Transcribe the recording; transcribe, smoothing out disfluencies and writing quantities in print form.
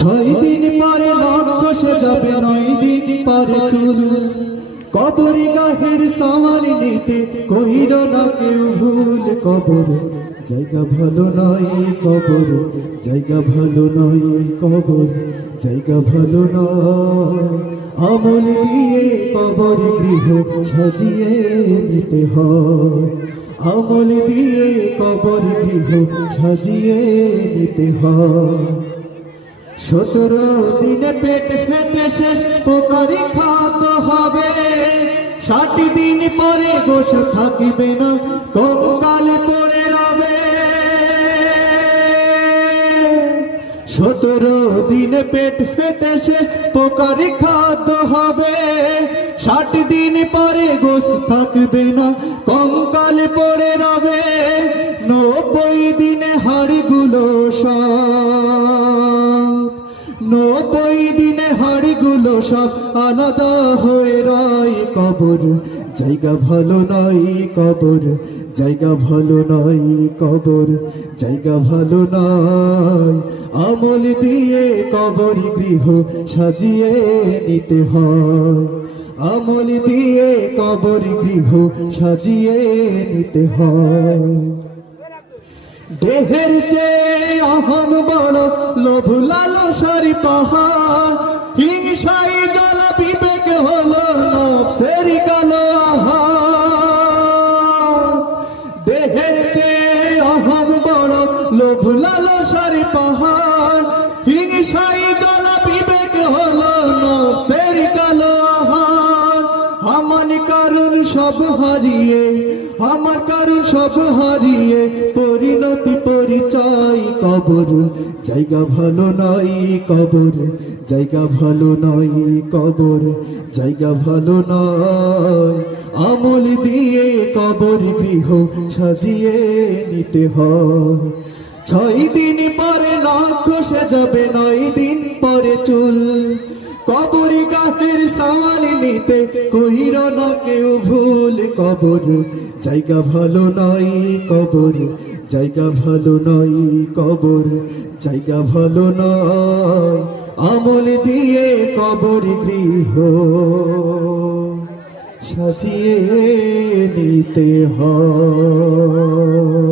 ছয় দিন পরে নখ খসে যাবে, 9 দিন পরে চুল। কবরি গাহের সামান নিতে কহিল না কেউ ভুল। কবর জায়গা ভালো নয়, কবর জায়গা ভালো নয়, কবর জায়গা ভালো নয়। আমল দিয়ে কবর গৃহ সাজিয়ে নিতে হয়, আমল দিয়ে কবর গৃহ সাজিয়ে নিতে হয়। 17 দিনে পেট ফেটে শেষ পোকারি খাওয়াতে হবে, 60 দিন পরে গোশ থাকিবে না, কঙ্কালে পড়ে রবে। 17 দিনে পেট ফেটে শেষ পোকারি খাওয়াতে হবে, 60 দিন পরে গোশ থাকবে না, কঙ্কালে পড়ে রবে। 90 দিনে হাড়গুলো সব, 90 দিনে হাড়গুলো সব আলাদা হয়ে রয়। কবর জায়গা ভালো নয়, কবর জায়গা ভালো নয়, কবর জায়গা ভালো নয়। আমল দিয়ে কবর গৃহ সাজিয়ে নিতে হয়, আমল দিয়ে কবর গৃহ সাজিয়ে নিতে হয়। দেহের চেয়ে অহম বড়, লোভ লালসার পাহাড়, হিংসাই জ্বালা বিবেক হলো নফসের কালো আহার। দেহের চেয়ে অহম বড়, লোভ লালসার পাহাড়, হিংসাই জ্বালা বিবেক হলো নফসের কালো আহার। আমার কারণ সব হারিয়ে, আমার কারণ সব হারিয়ে পরিণতি পরিচয়। কবর জায়গা ভালো নয়, কবর জায়গা ভালো নয়, কবর জায়গা ভালো নয়। আমল দিয়ে কবর গৃহ সাজিয়ে নিতে হয়। 6 দিন পরে নখ খসে যাবে, 9 দিন পরে চুল। কবরি গাহের সামান নিতে কহিল না কেউ ভুল। কবর জায়গা ভালো নয়, কবর জায়গা ভালো নয়, কবর জায়গা ভালো নয়। আমল দিয়ে কবর গৃহ সাজিয়ে নিতে হয়।